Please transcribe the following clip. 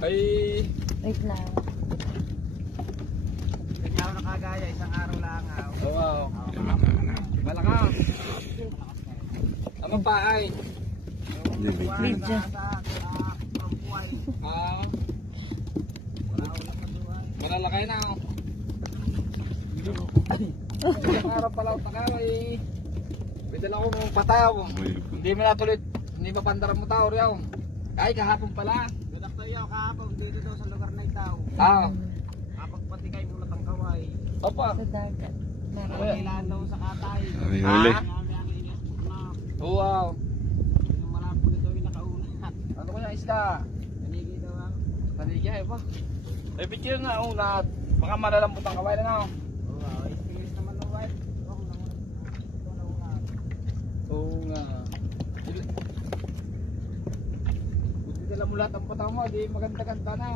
Ay, Wait lang. Ikaw nakagaya, isang araw lang. wow. Malakas. Ano pa ay? Video. Ah. Malalakay na ako. Isang araw pala ako tagaway. Pwede lang ako mong pataw. Hindi mo natuloy, hindi mapandaran mo tao riyaw. Ay, kahapon pala. Gadak tayo kahapon dito daw sa lugar na itaw. Ah, Kapag pati kayo mula tang kaway. opa. Sa dagat. Kailangan daw sa katay. Ay, huli. Marami ang init na. Wow. Yung malapit daw yung nakaunat. Ano ko yung isda? Nanigi daw ang. Taligya eh ba? Eh, picture na una. Baka malalambot ang kaway na nga. Oo, experience naman ng white. Oo nga. Buti nila mo lahat ang patang mo. Di maganda-ganda na.